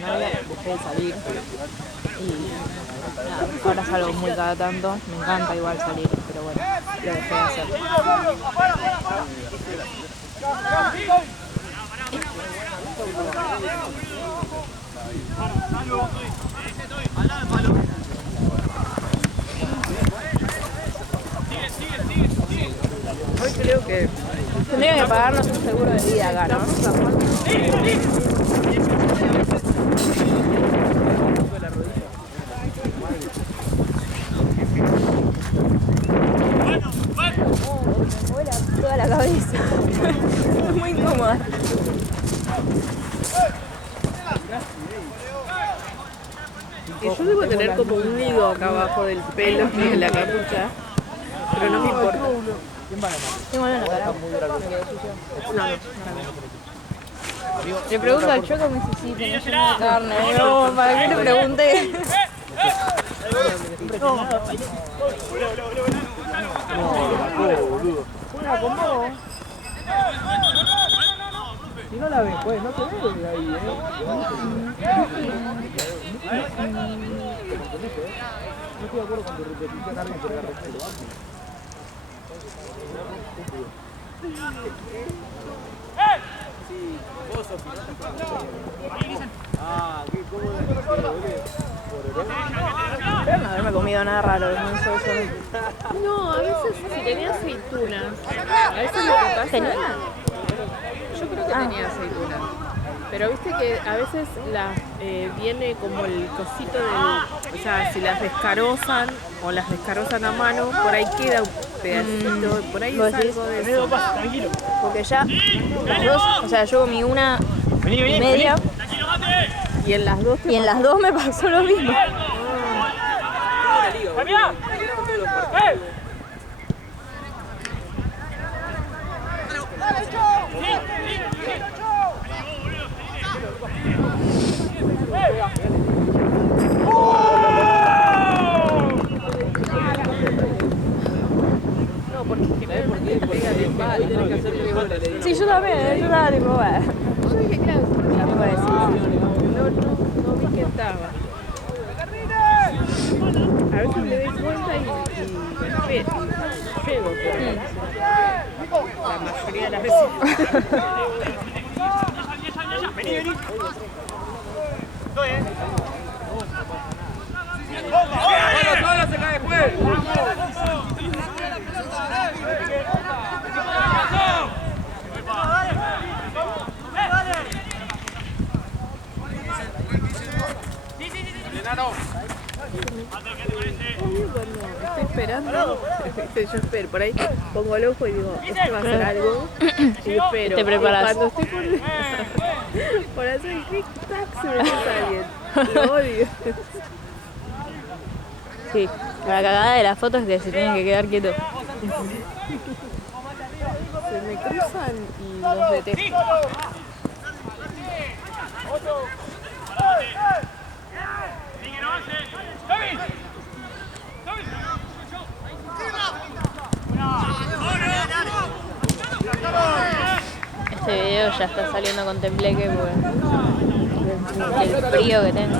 no dejé de salir. Y nada, ahora salgo muy cada tanto. Me encanta igual salir, pero bueno, lo dejé de hacer. Hoy creo que tendría que pagarnos un seguro de vida acá, ¿no? Me toda la cabeza. Es muy incómoda. Yo debo tener como un nido acá abajo del pelo de la capucha, pero no me importa. Tengo en la cara. Le pregunto al Choco, me dice sí, pero yo no carne. No, ¿para qué le pregunté? Juega con vos. Si no la ves, pues no te ves de ahí, No estoy de acuerdo con tu repetición, alguien se le agarra el pelo. Sí, vos Espero no haberme comido nada raro. No, a veces si tenía aceitunas, a veces lo que pasa... ¿Tenía? Yo creo que tenía aceitunas. Pero viste que a veces viene como el cosito del... O sea, si las descarozan o las descarozan a mano, por ahí queda un pedacito, por ahí es algo de eso. Porque ya las dos, o sea, yo comí una y media Y en las dos y en las dos me pasó lo mismo. No, porque te pega el palo, tenés que hacer 3 horas. Sí, yo también, yo estaba tipo, bueno. Yo dije, claro, Ya me parece. no vi que estaba. A veces me doy cuenta y llego, pero la mayoría de las veces. Vení. Solo se cae después. Estoy esperando, yo espero, por ahí pongo el ojo y digo, esto va a hacer algo, y espero. Te preparas. Y cuando estoy por hacer el clic-tac se me pasa alguien, lo odio. Sí, la cagada de las fotos es que se tienen que quedar quietos. Se me cruzan y los detesto. Este video ya está saliendo con tembleque porque el frío que tengo.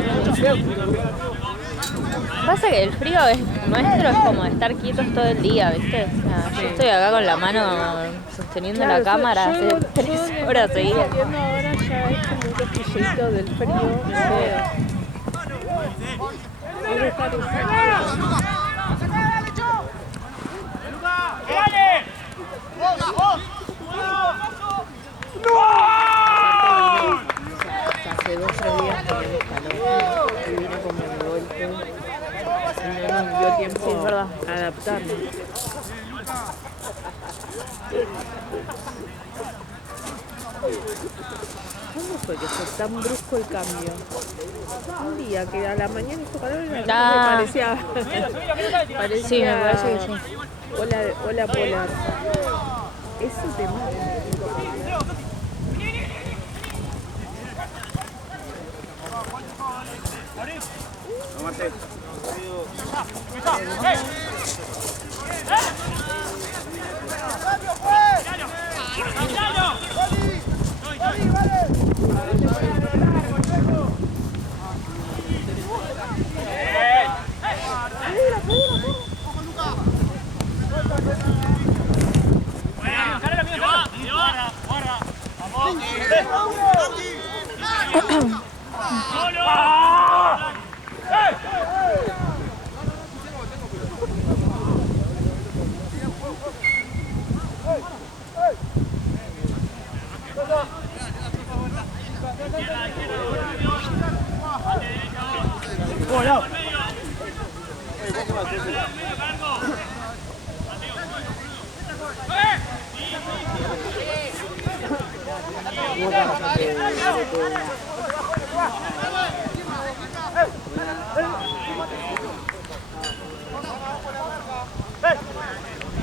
Pasa que el frío nuestro es como estar quietos todo el día, ¿viste? O sea, yo estoy acá con la mano sosteniendo la cámara hace 3 horas seguidas. Entiendo, ahora ya es como un cosquillito del frío. Debe estar usando. Hace 2 o 3 días tenemos calor y viene como de golpe. Y no nos dio tiempo a adaptarnos. ¿Cuándo fue que fue tan brusco el cambio? Un día que a la mañana hizo calor y a la tarde parecía Sí, me parece que sí. Hola polar. Eso te mata.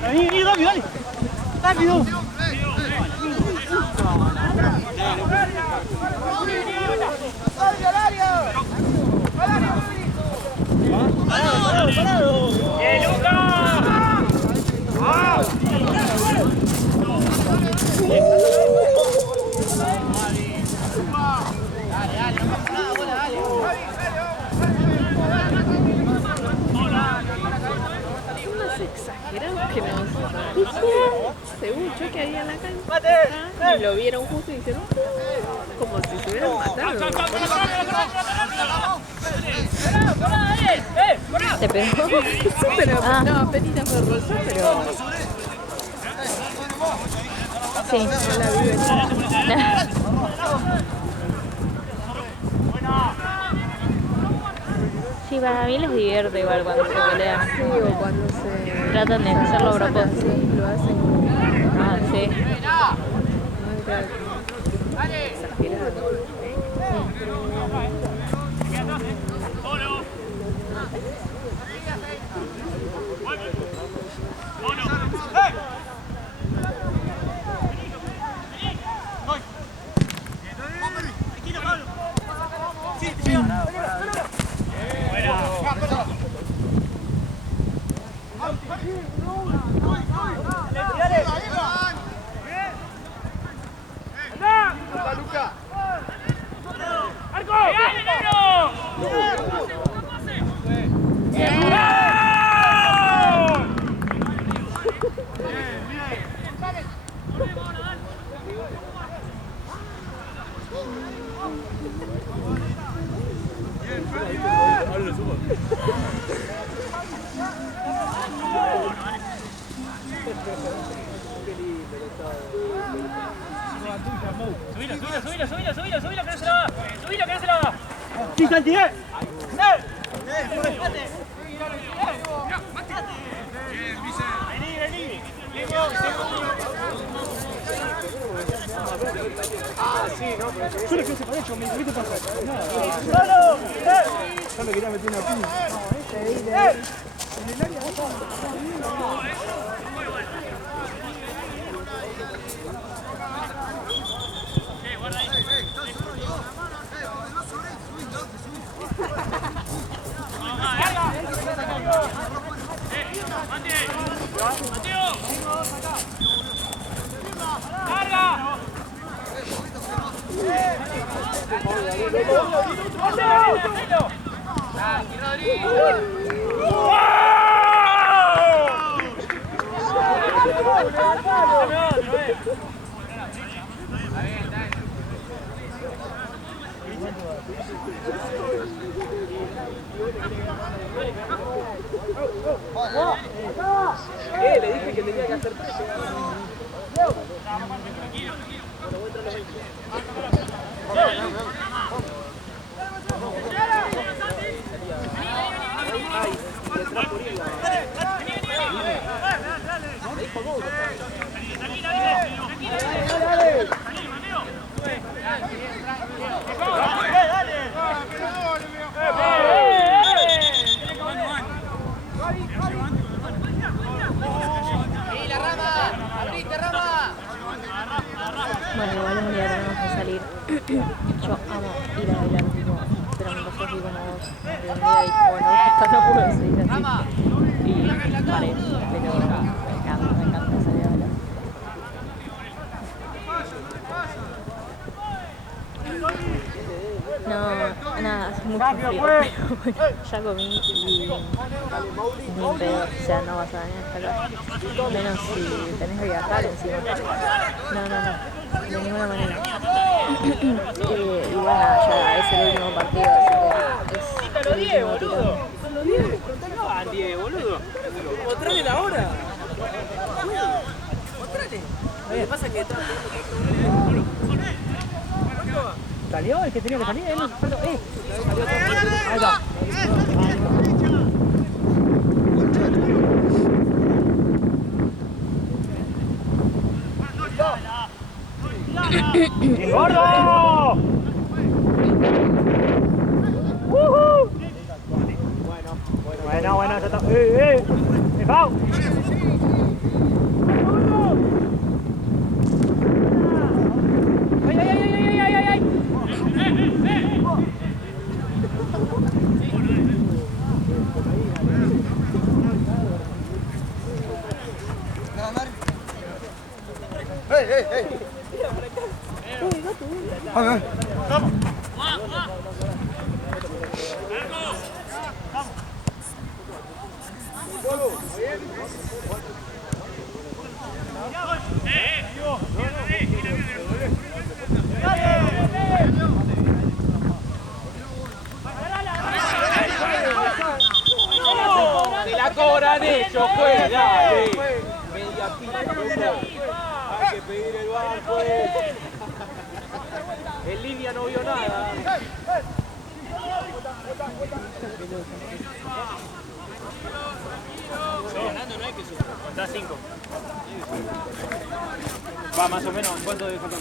Dani, dale. Rápido. Exagerados que nos según un choque ahí en la cancha y lo vieron justo y dijeron como si se hubieran matado. ¿Te pegó? Pero no, apenas me rozó, pero Sí. no la vi venir. Sí, para mí les divierte igual cuando se pelean. Sí, o cuando se Tratan de hacerlo a propósito. sí, lo hacen Ah, sí. exagerado. Subilo, que no se la va. Subilo, que no se la va. Sí, Santi, Yo le quise para hecho, me dice, ¿qué te pasa? Nada. Yo le quería meter una piña. En el área, le dije que tenía que hacer preso. Bueno, igual un día tenemos que salir. Yo amo ir a bailar, tipo, pero me pasó así como vos. De un día dije, bueno, esto no puedo seguir así. Y paré, pero me encanta salir a bailar. No, nada, hace mucho frío, pero bueno, ya comí y ni pedo, o sea, no vas a venir hasta acá. Menos si tenés que viajar encima. No, de ninguna manera. Y bueno, ya es el último partido, así que es Quítalo el 10, último boludo. tirón. Son los 10. No van 10, boludo. Mostrale la hora. Mostrale. Lo que pasa es que ¿Salió el que tenía que salir? No, ahí va. ¡Bien, gordo! Bueno, ya está. ¡Dejao! ¡Ay, ay, ay, ay, ay, ay! se la cobran ellos, pues. Dale. Media pista. Hay que pedir el bar, pues. En línea no vio nada. Está 5. Va más o menos. ¿Cuánto de falta?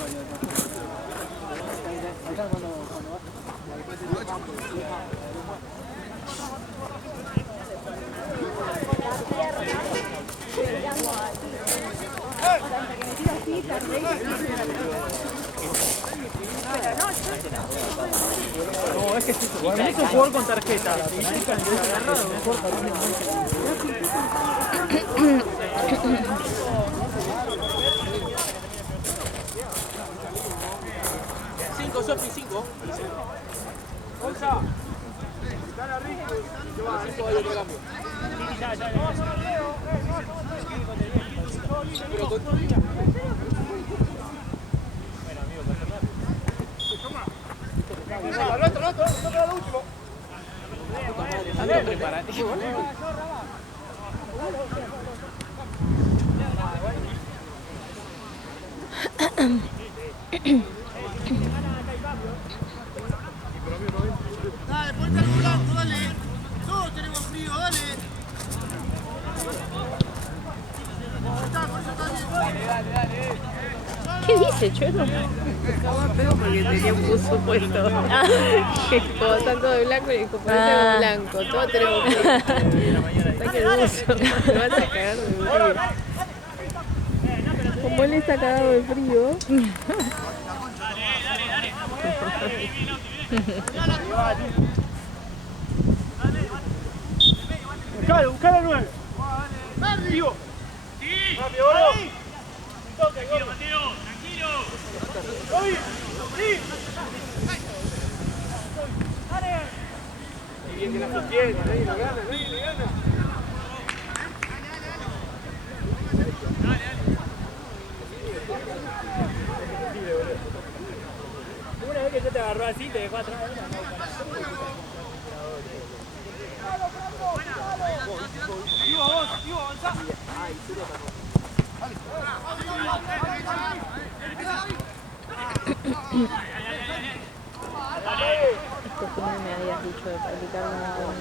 No, es que es un jugador con tarjeta. Cinco, Sofi, 5. Bolsa. Gana Rico. Se va, 5 hay otro cambio. Pero con todo bien. Al otro, al último. Dale, ponte al blanco, dale. Todos tenemos frío, dale. ¿Qué dice, Chueco? Estaba pedo porque tenía un buzo puesto. Que como están todos de blanco y dijo, ponete como blanco. Todos tenemos frío. Saque el buzo. Me vas a cagar de frío. Como él está cagado de frío. Buscalo al 9. Vivo. Rápido, boludo. Tranquilo, Mateo, tranquilo. Y bien que la sostiene, nadie lo gana, nadie le gana. Una vez que yo te agarró así, te dejó atrás. Vivo, avanzá. Este final me habías dicho de practicar un montón.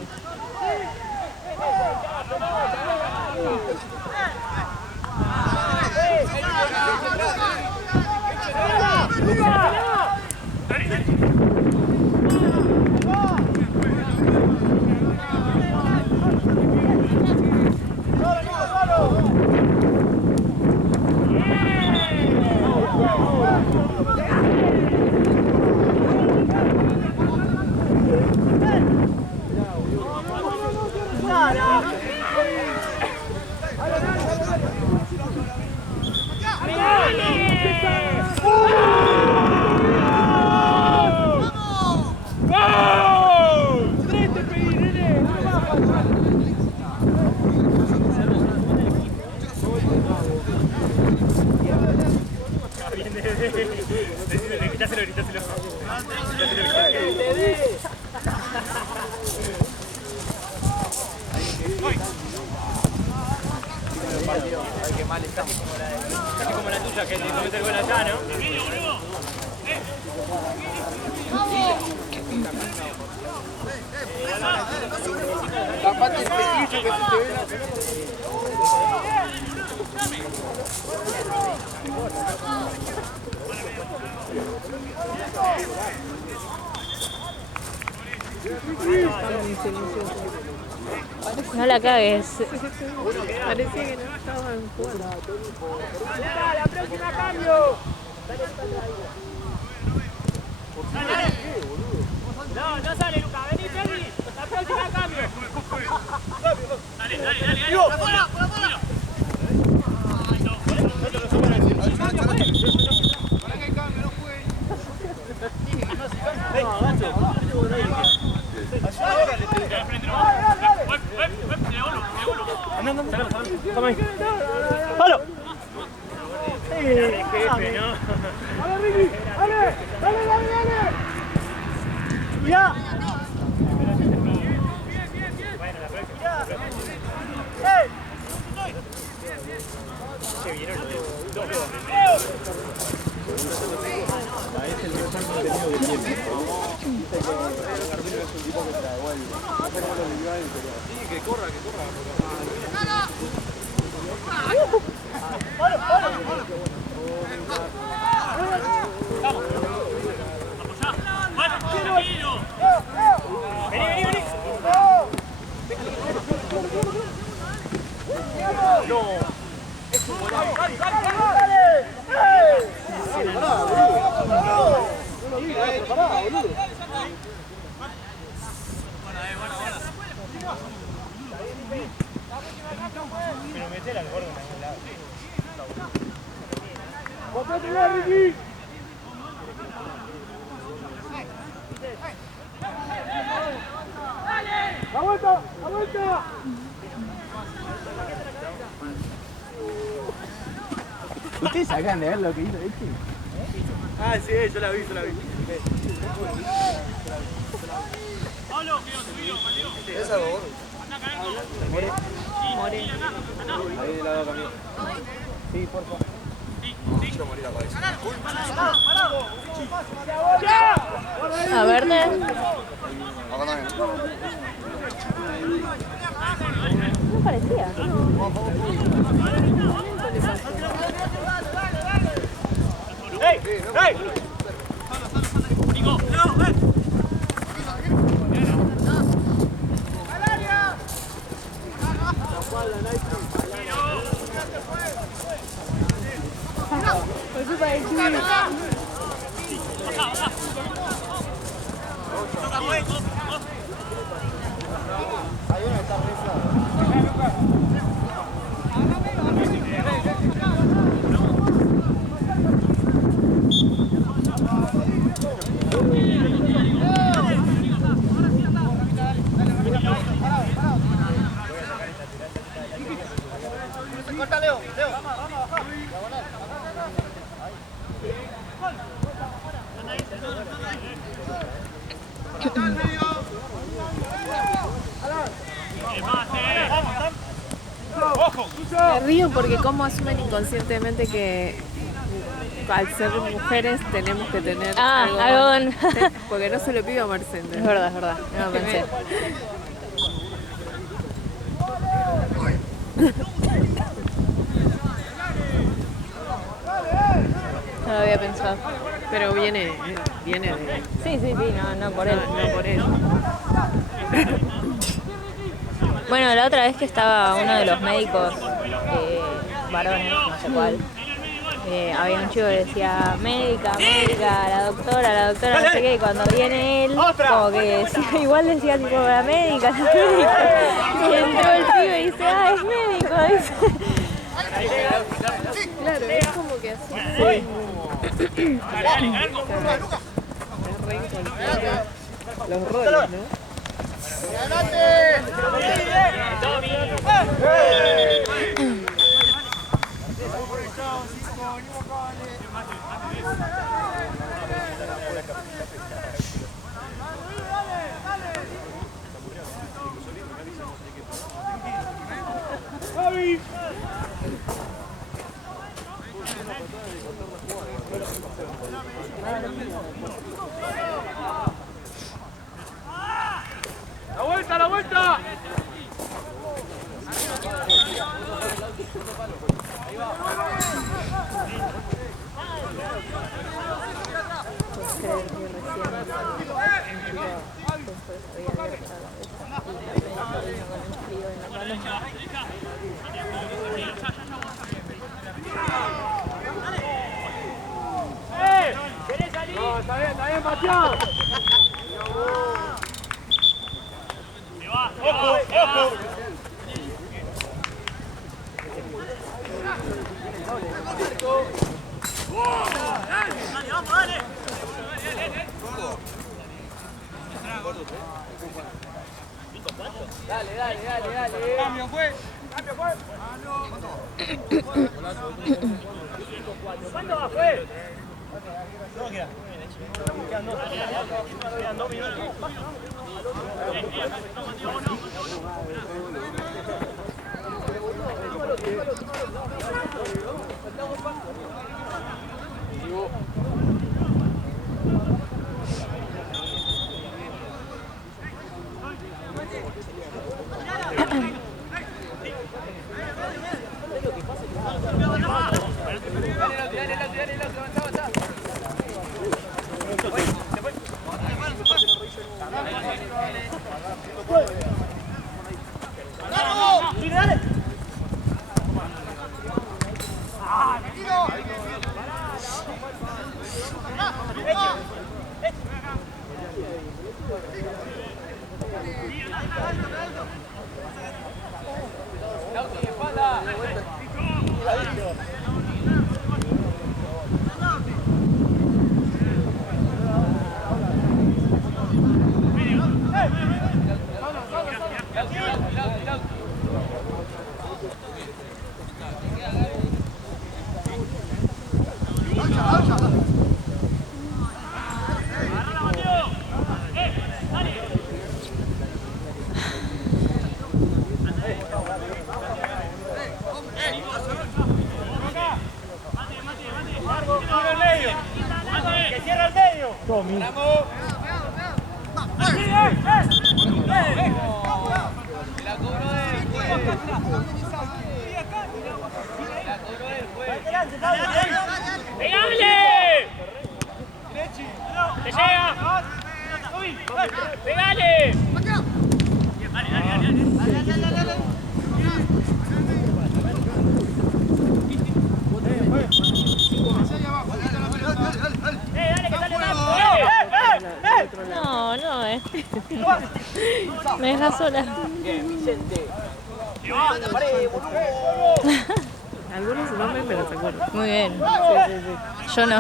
Grításelo. Ay, qué mal está. Casi como la tuya, que te comete el gol allá, ¿no? Tapate el pequillo que se te ve la... No la cagues. Parecía que no estaban jugando. ¡La próxima cambio! No, no sale, Luca. Vení, Ferri. La próxima cambio. Dale, dale, dale. ¡Fuera, fuera, fuera! ¡Palo! Jefe, ¿no? ¡Dale, Ricky! ¡Dale! ¡Dale, dale, dale! ¡Ya! Bueno, la próxima. ¡Ey! Se vieron los dos. Es el mejor contenido que tiene. Es un tipo que trae igual. No sé cómo lo vivió él, pero... Sí, que corra, que corra. ¡Palo, palo! ¡Vamos! ¡Apoyá! ¡Bueno, tranquilo! ¡Vení, vení, vení! ¡No! ¡Es un golazo! ¡Dale, dale, dale! ¡Ey! ¡Pará, boludo! No lo vi, pará, boludo. Pero metela al gordo en algún lado. ¡Botátela, Ricky! ¡La vuelta! ¡La vuelta! ¿Ustedes se acaban de ver lo que hizo este? Ah, sí, yo la vi, yo la vi. Pablo, que ¿Es algo? More. Ahí de lado también. Sí, por favor. Quiero morir a cabeza. A verde. Acá también. No parecía. ¡Ey! ¡Ey! ¡Nico! ¡No! ¡Eh! Corta, Leo, Leo. Me río porque como asumen inconscientemente que al ser mujeres tenemos que tener algo porque no se lo pido a Mercedes. Es verdad, no lo pensé. No lo había pensado. Pero viene de... Sí, no por él. No por él. Bueno, la otra vez que estaba uno de los médicos varones, no sé cuál, había un chico que decía médica, la doctora, no sé qué, y cuando viene él, como que decía, igual decía tipo la médica, y entró el pibe y dice, es médico, dice. Claro, es como que así. Los roles, ¿no? Dale, dale, dale, dale. Cambio fue. ¿Cuánto va, fue? No queda. Quedan 2 minutos. ¡Que cierra el medio! ¡Vamos! La cobró él, juez. La cobró él, juez. ¡Pegale! ¡Te llega! ¡Pegale! No, no, me deja sola. Bien, Vicente. Algunos nombres me los acuerdo. Muy bien. Sí, sí, sí. Yo no.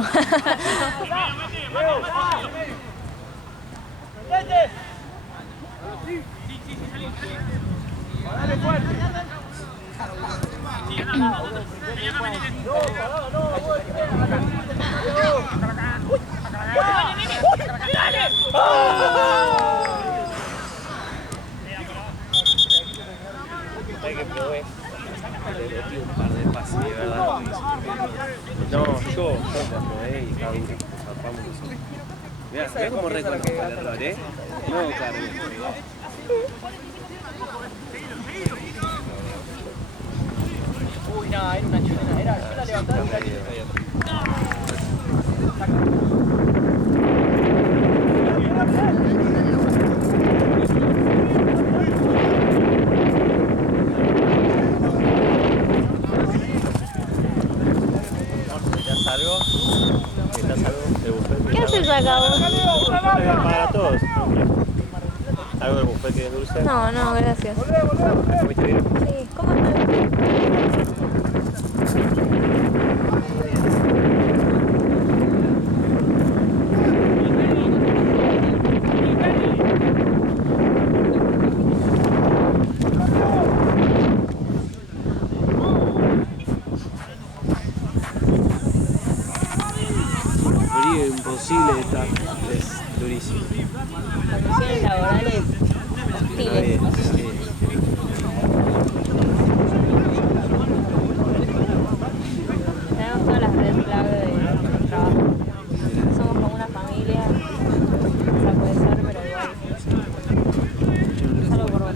Hay que probé. Le metí un par de pases, de verdad. No, yo la probé y cada uno zarpamos nosotros. Mirá cómo reconozco el error, ¿eh? No, Carlos. Uy, no, era una chilena. Era yo la levantaba y una chilena. ¿Qué haces acá vos? Para todos. ¿Algo del buffet que es dulce? No, no, gracias. ¿Comiste bien? Sí, ¿cómo estás? Frío imposible estar, es durísimo. Condiciones laborales hostiles. Sí. Tenemos todas las red flags de nuestro trabajo. Somos como una familia. O sea, puede ser, pero igual. Salvo por vos.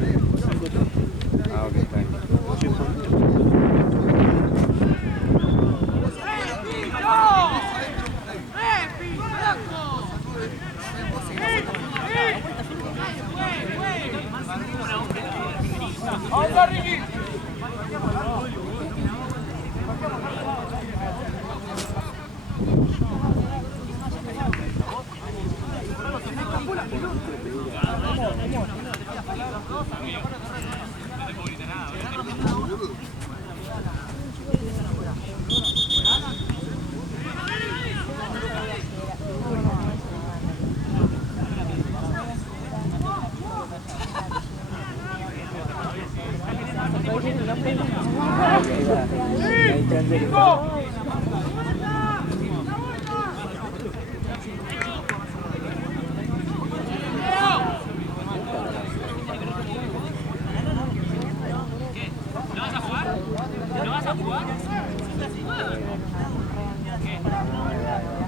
Ah, ok, está bien. ¡Anda, Ricky! gente que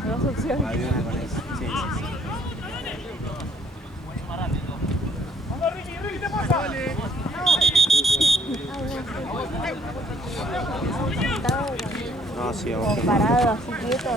Dos opciones. Hay una con eso. Sí, sí, sí. No, sí, vamos. Parado, así quieto.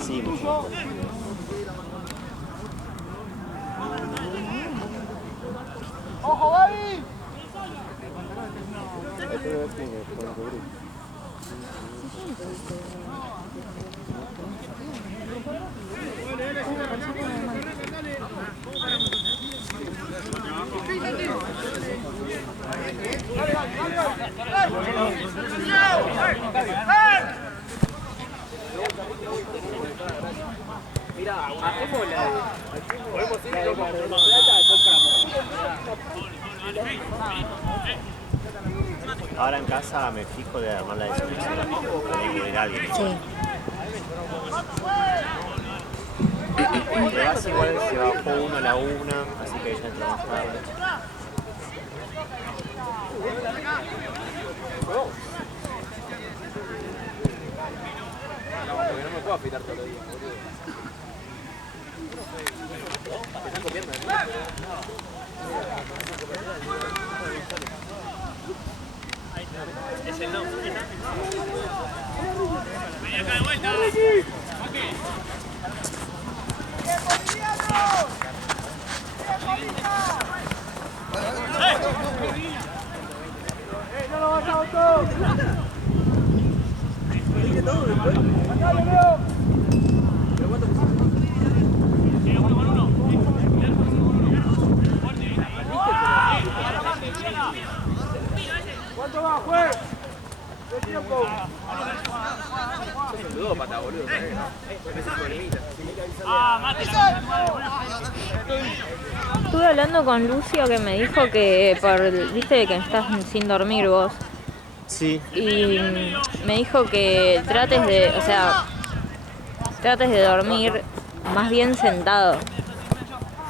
Sí, mucho. ¡Ojo, Gaby! Mira, hacemos podemos ir con plata, Ahora en casa me fijo de armar la descripción. De ir a alguien. Sí. De base igual se bajó uno a la 1, así que ya entró más tarde. No me puedo afilar todos los días, boludo. Están comiendo, Es el no. Vení acá de vuelta. ¡No lo vas a auto! ¿Elige todo después? ¡Dale, Leo! ¿Pero cuánto pusiste? ¿Cuánto va, juez? ¿Qué tiempo? Es un dudo pata, boludo. Estuve hablando con Lucio que me dijo que viste que estás sin dormir vos. Sí. Y me dijo que trates de dormir más bien sentado.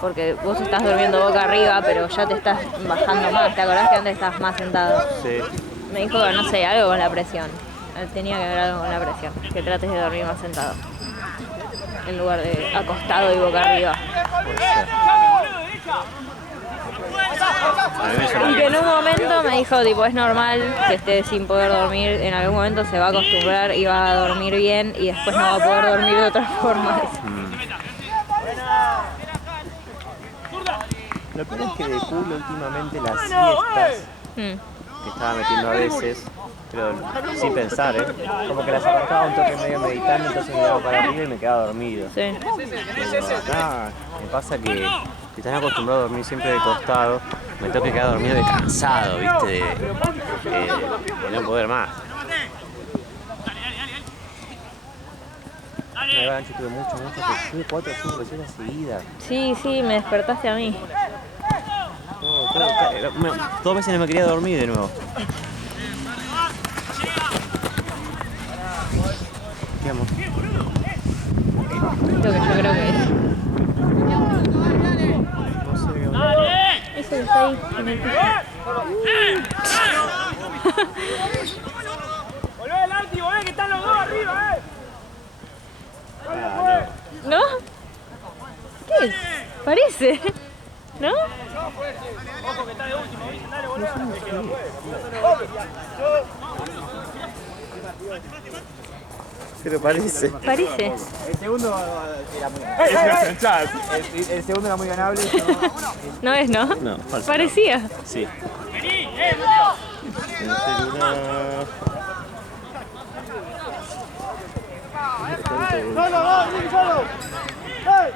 Porque vos estás durmiendo boca arriba, pero ya te estás bajando más. ¿Te acordás que antes estabas más sentado? Sí. Me dijo que no sé, algo con la presión. Él tenía que ver algo con la presión. Que trates de dormir más sentado. En lugar de acostado y boca arriba. Y que en un momento me dijo, tipo, es normal que esté sin poder dormir. En algún momento se va a acostumbrar y va a dormir bien. Y después no va a poder dormir de otra forma. Lo peor es que de culo últimamente las siestas que estaba metiendo a veces, pero sin pensar, como que las arrancaba un toque medio meditando, entonces me daba para arriba y me quedaba dormido. Sí. Pero acá me pasa que si estás acostumbrado a dormir siempre de costado, me tengo que quedar dormido de cansado, ¿viste? De no poder más. Me Gancho, tuve mucho, tuve 4 o 5 sesiones seguidas. Sí, me despertaste a mí. No, 2 veces no me quería dormir de nuevo. ¿Qué amor? Lo que yo creo que es. No sé qué. Eso que está ahí en el piso. ¡Volvé al arti, volvé que están los dos arriba, ¿No? ¿Qué es? Parece. ¿No? Ojo que está de último, ¿viste? Dale, volvé. Pero parece. Parece. El segundo era muy... El segundo era muy ganable. No es, ¿no? No, falso. Parecía. Sí. ¡Solo! ¡Hey!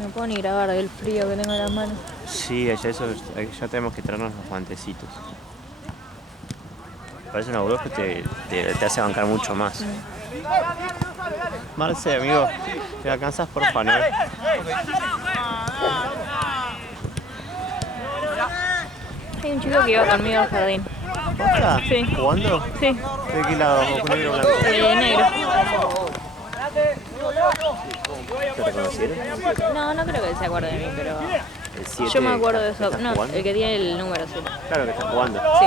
No puedo ni grabar del frío que tengo en las manos. Sí, ya tenemos que traernos los guantecitos. Parece una burbuja que te hace bancar mucho más. Marce, amigo, ¿te alcanzas por favor? Hay un chico que iba conmigo al jardín. ¿Posta? Sí. ¿Jugando? Sí. ¿De qué lado? ¿Ojo negro o blanco? Negro. ¿Te reconocieron? No, no creo que se acuerde de mí, pero El 7 yo me acuerdo de eso. ¿estás No, jugando? el que tiene el número 7. Claro que estás jugando. Sí.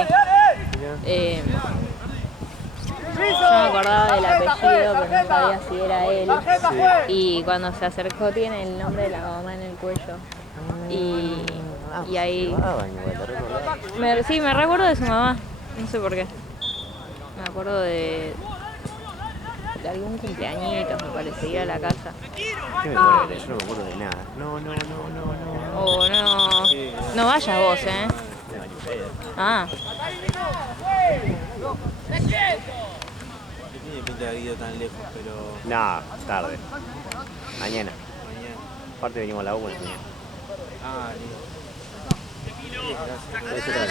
Yo me acordaba del apellido, pero no sabía si era él. Y cuando se acercó tiene el nombre de la mamá en el cuello. Y ahí... Sí, me recuerdo de su mamá. No sé por qué. Me acuerdo de algún cumpleañito, me parece, ir a la casa. ¿Qué memoria tenés? Yo no me acuerdo de nada. No. Oh, no. No vayas vos, ¿eh? Ah. Tiene pinta de haber ido tan lejos, pero... No, tarde. Mañana. Aparte venimos a la U. Ah, listo. ¿Puedes ir acá?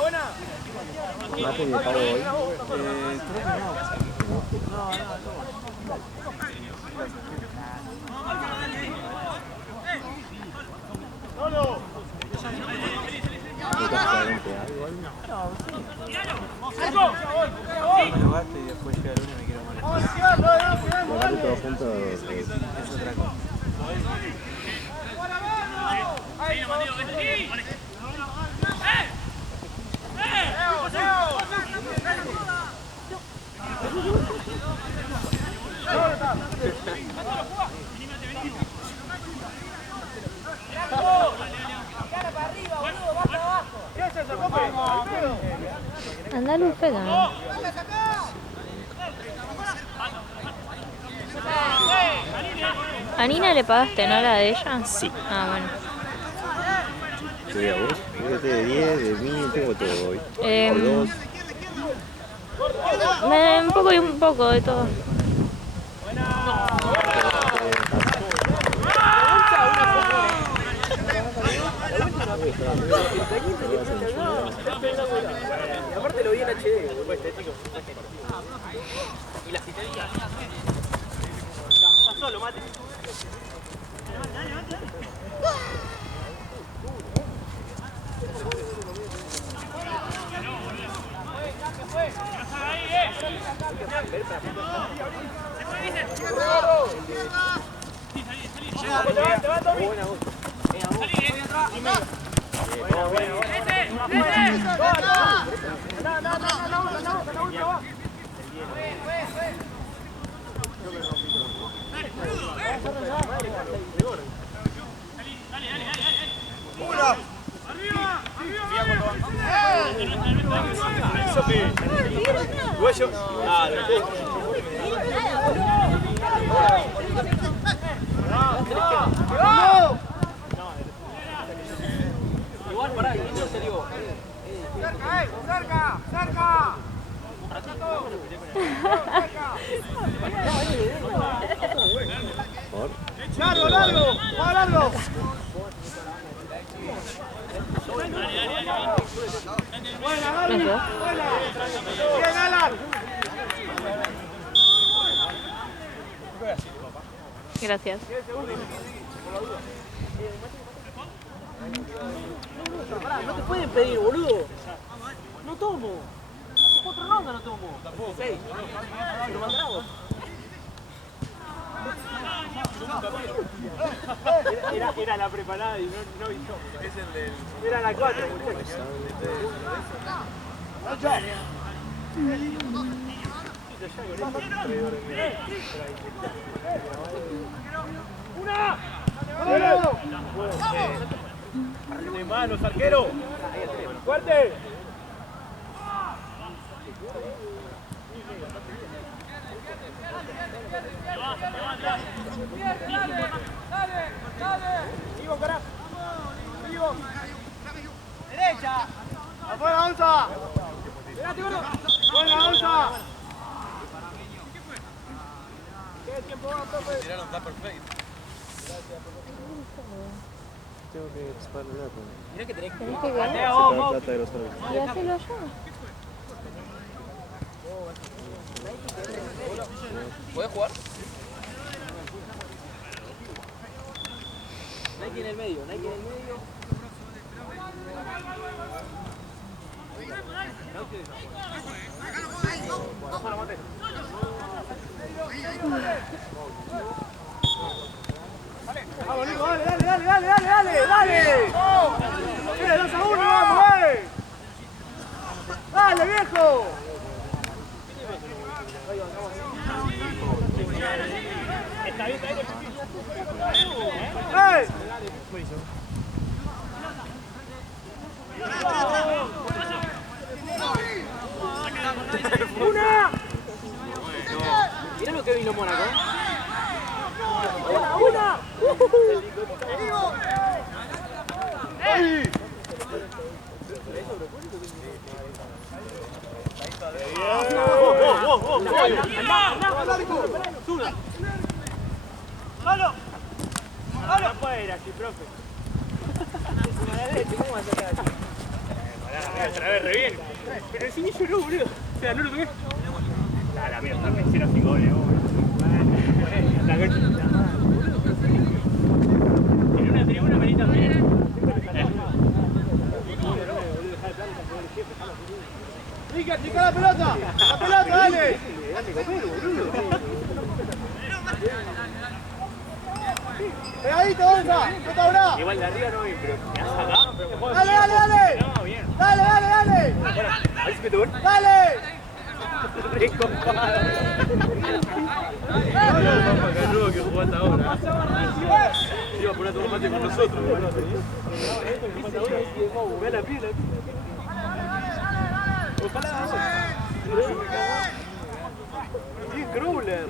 Buena. ¿Mate de pago hoy? Creo que no. Me lo gasto y después llega el lunes y me quiero morir. Logarte todo junto Es otra cosa. Andá Lufe también. ¿A Nina le pagaste, no la de ella? Sí. Ah, bueno. ¿Te voy a vos? Fíjate de 10, de 1000, tengo todo hoy. Eh, Por 2. Un poco y un poco de todo. Aparte lo vi en HD, boludo, estético. Y la citería. Está solo, mate. Igual pará, ¿quién no se dio? ¡Cerca! ¡Largo! Buena, Gaby. Bien, Alan. Gracias. Pará, no te pueden pedir, boludo. No tomo. Hace 4 rondas no tomo. 6. ¿Se lo mandará vos? Era la preparada y no vi yo. Es el del... Era la 4, muchachos. ¡Una! ¡De manos, arquero! ¡Fuerte! ¡Vivo, carajo! ¡Vivo! ¡Derecha! ¡Afuera, Onza! ¡Mirate, gordo! ¡Buena, Onza! ¿Qué tiempo va, profe? Tiraron, está perfecto. Tengo que disparar el dato. Mirá que tenés que... Tenés que ver. Patea vos, vos. Plata de los árboles. Y hacelo yo. ¿Puedes jugar? Nike en el medio, Nike en el medio. Vamos, Nico, dale, dale, dale, dale, dale, dale. 2 a 1, vamos, dale, viejo. Está bien, está bien. ¡Ey! ¡Una! Mirá lo que vino Mónaco. ¡Una! ¡Ey! ¡Solo! ¡Solo! No puede ir así, profe. ¿Cómo vas a quedar así? Otra vez re bien. Pero el cine lloró, boludo. O sea, no lo toqué. La mierda, me hicieron 5 goles, la coche. En una tribuna vení también. ¡Chica la pelota! ¡La pelota, dale! ¡Pegadito, Onza! ¡No te habrá! Igual de arriba no vi, pero me has sacado. ¡Dale, dale, dale! No, bien. ¡Dale, dale, dale! Bueno, a ver si me tuvo. ¡Dale! ¡Re compadre! Acá que jugó hasta ahora. Iba a poner a tomar mate con nosotros. Ve la piel, ojalá. Sí, Krubler.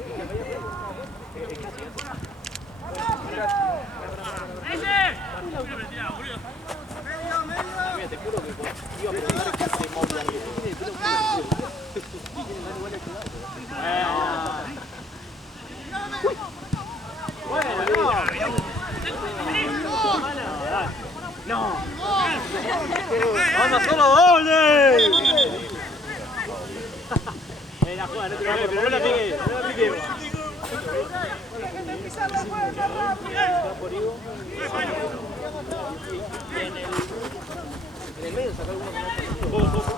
Mira, te juro que iba a pensar que se movía. Tiene el pelo no. ¡Vamos, solo doble! La jugada, no te la pique, no la pique. En el medio sacar uno con el poco.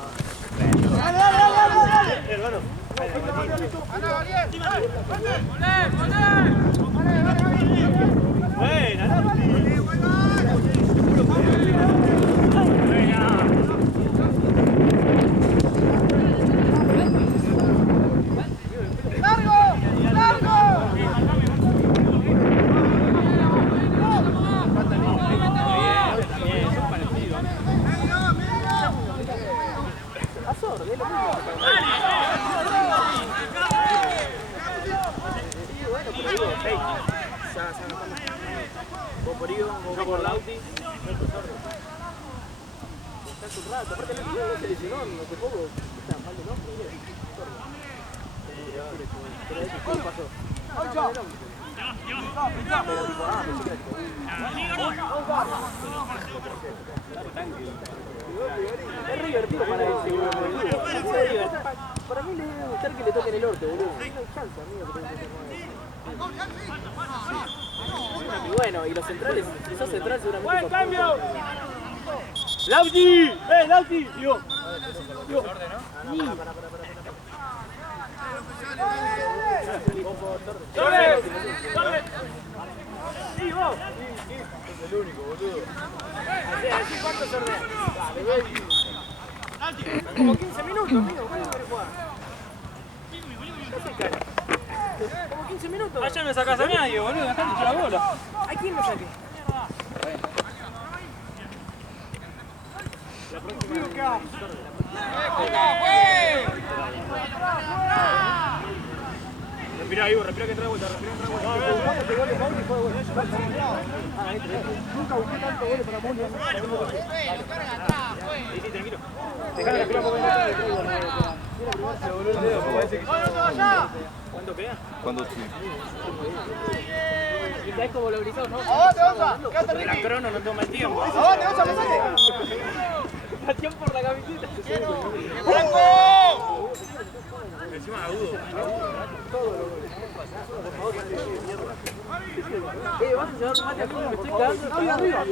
¡Dale, dale, dale, dale! Hermano. ¡Buena! Vos por Lauti. Está en su rato. Aparte no se lesionó, no sé poco. Está mal de nombre. ¿Qué pasó? Pero tipo, es re divertido para él, seguro. Para mí le debe gustar que le toquen el orto, boludo. No hay chance, amigo, que tenga que Y bueno, y los centrales, esos centrales seguramente. ¡Buen cambio! ¡Lauti! ¡Lauti! ¡Digo! ¡Torre! ¡Torre! ¡Sí, vos! Sí, es el único, boludo. Así, ¿cuánto sortea? Como 15 minutos, amigo. ¿Cuándo querés jugar? Como 15 minutos. Allá no sacas a nadie, boludo. Acá te echa la bola. ¿A quién me saqué? La próxima. Respira, Ivo, respira que entra de vuelta, respira que entra de vuelta. ¿Cuántos goles Mauri fue de vuelta? Nunca busqué tantos goles para Mauri. Sí, termino. Dejá la pelota porque se voló el dedo, me parece que ¿cuánto queda? ¿Cuándo sí? Y caes como lobrizado, ¿no? ¡Aguante, Gonza! ¡Quédate, Ricky! La crono no toma el tiempo. ¡Aguante, Gonza, pasate! Pasión por la camiseta. ¡Franco! Encima agudo. Vas a llevar mate aquí, me estoy cagando. ¡Estoy arriba!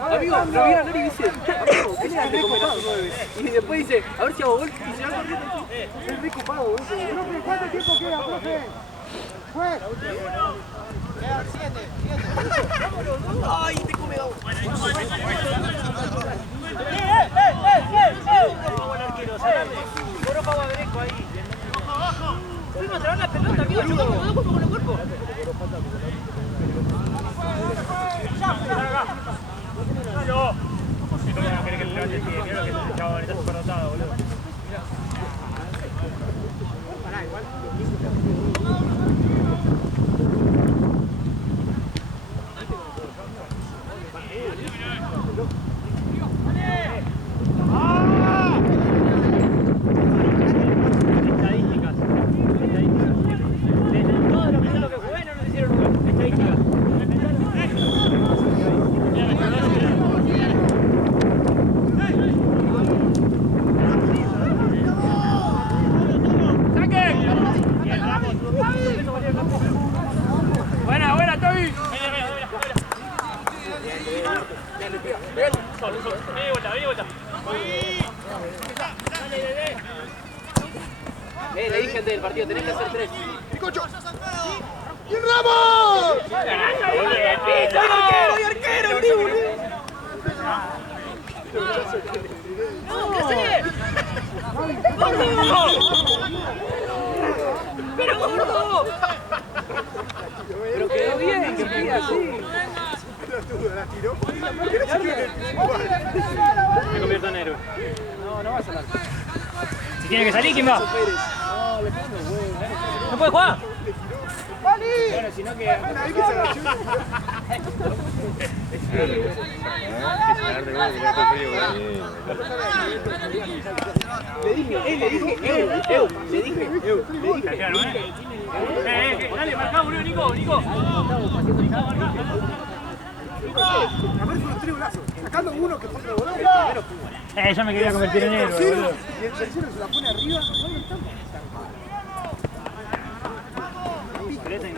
Amigo, lo vi a Nori y dice, amigo, ¿qué le das de comer a su 9? Y después dice, a ver si hago gol y se va corriendo. Es re copado, boludo. Profe, ¿cuánto tiempo queda, profe? ¡Fue! Quedan 7. ¡Ay, te come dos! Coro Pavo Greco ahí. Fuimos a traer la pelota, amigo, chupamos dos cuerpo con el cuerpo. No. Si no querés que le levante el pie, mira que el chabón está súper rotado, boludo. Estadísticas. De todos los minutos que jugué no nos hicieron gol. Estadísticas. Buena, Toby. Vení vuelta. Le dije antes del partido, tenés que hacer 3. ¡Picocho! ¡Y Ramos! ¡Soy arquero, ¡No, qué haces! ¡Gordo! ¡Pero gordo! Pero quedó bien, que pide así. La tiró. Me convierto en héroe. No va a salir. Si tiene que salir, ¿quién va? ¿No puede jugar? Bueno, si no que... Ahí que se agachó. Le dije. Dale, marcá, boludo, Nico. A ver, fue un tribulazo. Sacando uno que fue volado. Yo me quería convertir en héroe, boludo. Y el tercero se la pone arriba.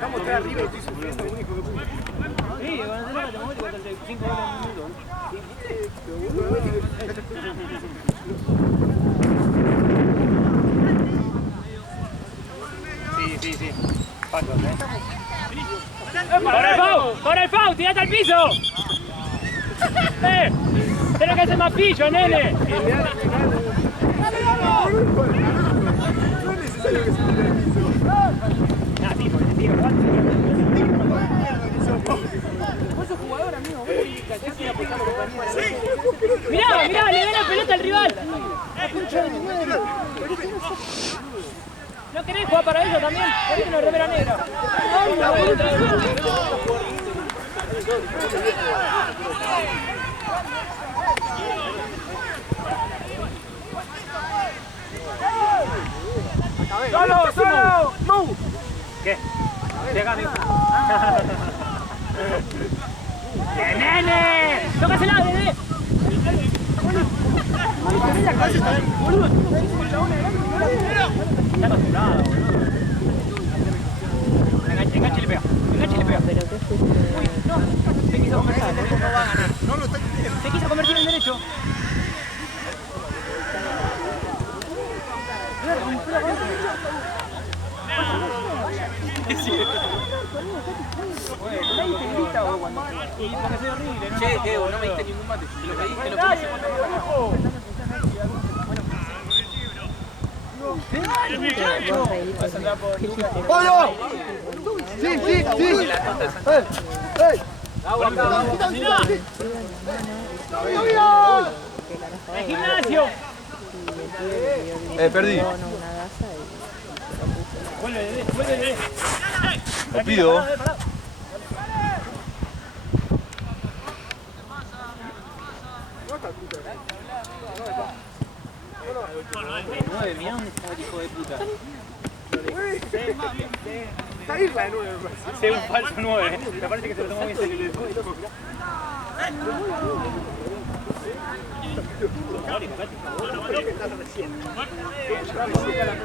Vamos a estar arriba y estoy sufriendo, único que pude. Sí, van a hacer la te mueves 45 goles en un minuto. Sí. Paco, ¡Corre el Pau! ¡Tirate al piso! ¡Tenés que hacer más pillo, nene! No es necesario que se tire al piso. Nah, tipo, te tiro, ¿cuánto? Vos sos jugador, amigo. Mirá, le da la pelota al rival. ¿No querés jugar para ellos también? Ponete una remera negra. ¡Solo! ¡No! ¿Qué? Llega, amigo. ¡Bien, nene! ¡Tócasela, bebé! Está acostumbrado, boludo. Nadie te grita vos cuando... Y porque soy horrible, ¿no? Che, Evo, no me diste ningún mate. Te lo pedí, te lo pedí. ¡Pablo! ¡Sí, sí, sí! ¡Ey! ¡El gimnasio! Perdí. Vuelve, vuelve. Lo pido. Mirá dónde está el hijo de puta. Está ahí la de 9. Sí, un falso 9. Me parece que se lo tomó bien serio.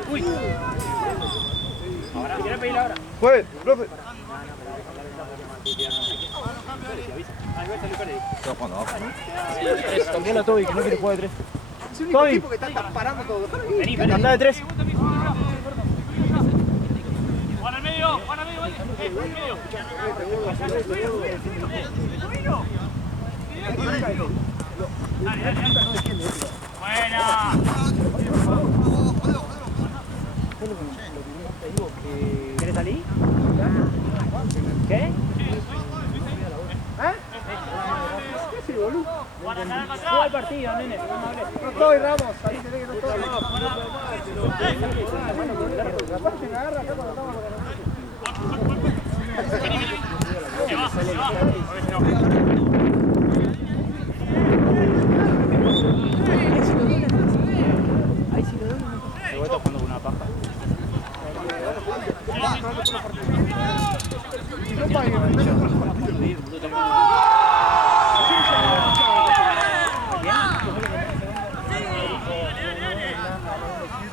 Uy. Ahora, ¿quieres pedirle ahora? Juegue, profe. Está jugando abajo, ¿no? Cambialo a Toby, que no quiere jugar de 3. Es el único tipo que está parando todo. Vení, anda de 3. Juan al medio, Juan al medio, al medio. Buena. ¿Quieres salir? ¿Qué? Juega el partido, nene. No estoy, Ramos. Ahí tenés que no estoy. Aparte me agarra acá cuando estamos Ahí sí lo doy. Se voy tocando con una paja.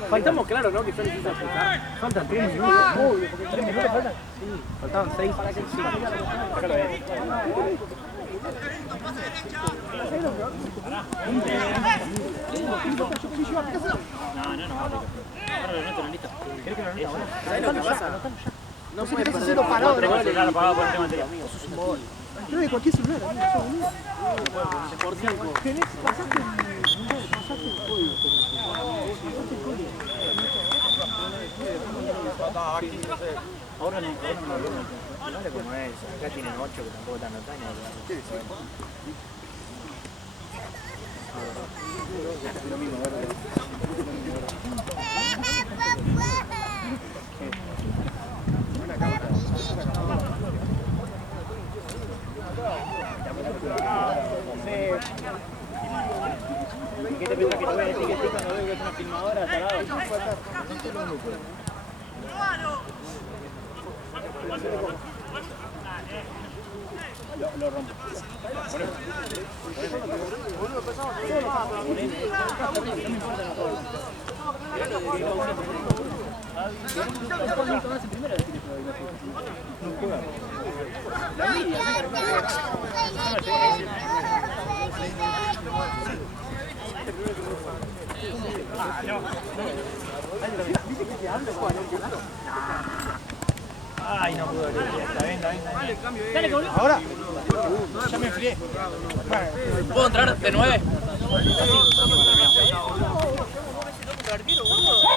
Faltamos, claro, ¿no? Que son esas cosas. Faltan 3 minutos. Uy, porque 3 minutos faltan. Sí, faltaban 6. Sí. Acá lo ves. No sé qué estás haciendo parado. Claro, pagado por el tema anterior. No de cualquier celular, amigo. Tenés, pasaste el código. Ahora no sé cómo es. Acá tienen 8 que tampoco están notando. Lo mismo, ¿verdad? ¿Qué te piensas que te voy a decir que sí cuando veo que es una filmadora? Tarado. Lo rompo. Ay, no pudo. Está bien. Dale, cabrón. Ahora. Ya me enfrié. ¿Puedo entrar de 9?